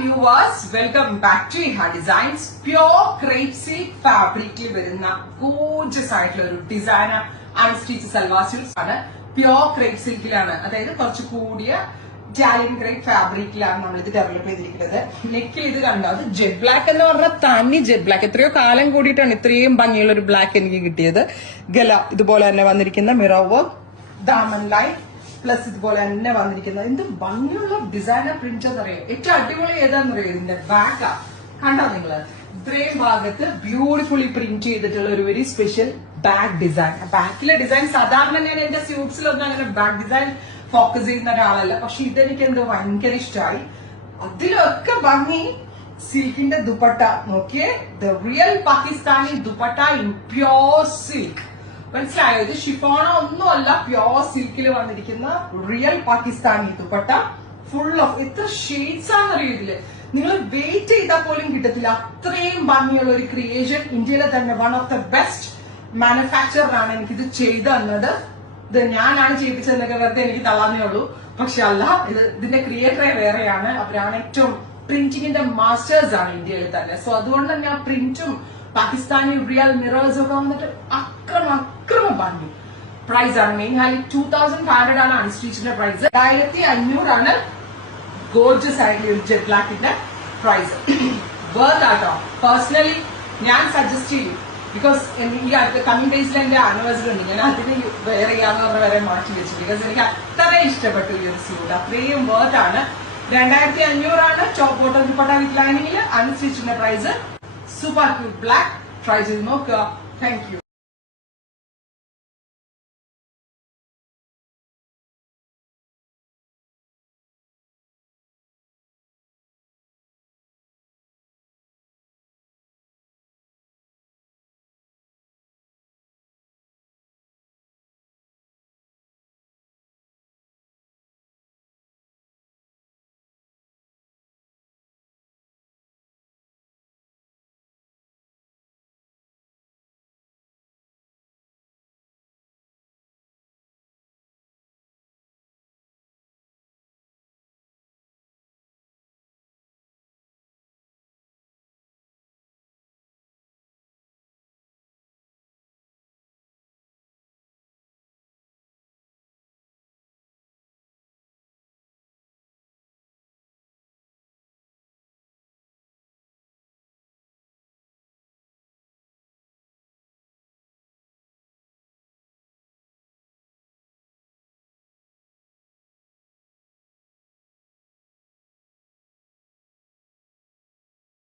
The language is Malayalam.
viewers, welcome back to Iha Designs. Pure crepe silk fabric വരുന്ന gorgeous ആയിട്ടുള്ള ഒരു ഡിസൈനർ അൺസ്റ്റിച്ച് സൽവാർ സ്യൂട്ട്സ് ആണ്. പ്യോർ ക്രേപ്പ് സിൽക്കിലാണ്, അതായത് കുറച്ച് കൂടിയ ഇറ്റാലിയൻ ക്രേപ്പ് ഫാബ്രിക്കിലാണ് നമ്മൾ ഇത് ഡെവലപ്പ് ചെയ്തിരിക്കുന്നത്. നെക്കിൽ ഇത് കണ്ടോ, അത് ജെറ്റ് ബ്ലാക്ക് എന്ന് പറഞ്ഞാൽ തനി ജെറ്റ് ബ്ലാക്ക്. എത്രയോ കാലം കൂടിയിട്ടാണ് ഇത്രയും ഭംഗിയുള്ള ഒരു ബ്ലാക്ക് എനിക്ക് കിട്ടിയത്. ഗല ഇതുപോലെ തന്നെ വന്നിരിക്കുന്ന mirror work, Daman line plus ഇതുപോലെ തന്നെ വന്നിരിക്കുന്നത്. എന്ത് ഭംഗിയുള്ള ഡിസൈനർ പ്രിന്റ് എന്നറിയാം. ഏറ്റവും അടിപൊളി ഏതാണെന്നറിയോ, ഇതിന്റെ ബാക്കാ. കണ്ടോ നിങ്ങള്, ഇത്രയും ഭാഗത്ത് ബ്യൂട്ടിഫുള്ളി പ്രിന്റ് ചെയ്തിട്ടുള്ള ഒരു വെരി സ്പെഷ്യൽ ബാക്ക് ഡിസൈൻ. ബാക്കിലെ ഡിസൈൻ സാധാരണ ഞാൻ എന്റെ സ്യൂട്ട്സിലൊന്നും അങ്ങനെ ബാക്ക് ഡിസൈൻ ഫോക്കസ് ചെയ്യുന്ന ഒരാളല്ല, പക്ഷെ ഇതെനിക്ക് എന്തോ ഭയങ്കര ഇഷ്ടമായി. അതിലൊക്കെ ഭംഗി സിൽക്കിന്റെ ദുപ്പട്ട നോക്കിയേ, the real Pakistani dupatta in pure silk. മനസ്സിലായോ? ഇത് ഷിഫോണോ ഒന്നുമല്ല, പ്യോർ സിൽക്കിൽ വന്നിരിക്കുന്ന real Pakistani dupatta. Full of എത്ര ഷെയ്ഡ്സ് ആണെന്നറിയോ ഇതില്. നിങ്ങൾ വെയിറ്റ് ചെയ്താൽ പോലും കിട്ടത്തില്ല, അത്രയും ഭംഗിയുള്ള ഒരു ക്രിയേഷൻ. ഇന്ത്യയിലെ തന്നെ വൺ ഓഫ് ദ ബെസ്റ്റ് മാനുഫാക്ചറാണ് എനിക്കിത് ചെയ്തു തന്നത്. ഇത് ഞാനാണ് ചെയ്യിപ്പിച്ചതെന്നൊക്കെ വെറുതെ എനിക്ക് തള്ളാന്നേ ഉള്ളൂ, പക്ഷെ അല്ല, ഇതിന്റെ ക്രിയേറ്ററെ വേറെയാണ്. അവരാണ് ഏറ്റവും പ്രിന്റിങ്ങിന്റെ മാസ്റ്റേഴ്സ് ആണ് ഇന്ത്യയിൽ തന്നെ. സോ അതുകൊണ്ട് തന്നെ ആ പ്രിന്റും പാകിസ്ഥാനി റിയൽ മിറേഴ്സ് ഒക്കെ വന്നിട്ട് അക്രമ ഭംഗി. പ്രൈസ് ആണ് മെയിൻ ഹാലി 2500 ആണ് അൺസ്റ്റിച്ചിന്റെ പ്രൈസ്. 1500 ആണ് ഗോർജസ് ആയിട്ടുള്ള ഒരു ജെറ്റ് ബ്ലാക്കിന്റെ പ്രൈസ്. വർത്ത് ആട്ടോ. പേഴ്സണലി ഞാൻ സജസ്റ്റ് ചെയ്യും, ബിക്കോസ് ഈ അടുത്ത കമ്മിങ് ഡേയ്സിൽ എന്റെ ആനിവേഴ്സറി ഉണ്ട്. ഞാൻ അതിന് വെയർ ചെയ്യാന്ന് പറഞ്ഞ വരെ മാറ്റി വെച്ചു, ബിക്കോസ് എനിക്ക് അത്ര ഇഷ്ടപ്പെട്ടു ഈ ഒരു സ്യൂട്ട്. അത്രയും വർത്ത് ആണ്. 2500 ആണ് ടോപ്പ് ബോട്ടം ദുപ്പട്ട വിത്ത് ലൈനിങ്ങിൽ. അൺസ്റ്റിച്ചിന്റെ price. Super cute black. Try ചെയ്ത് നോക്കുക. Thank U.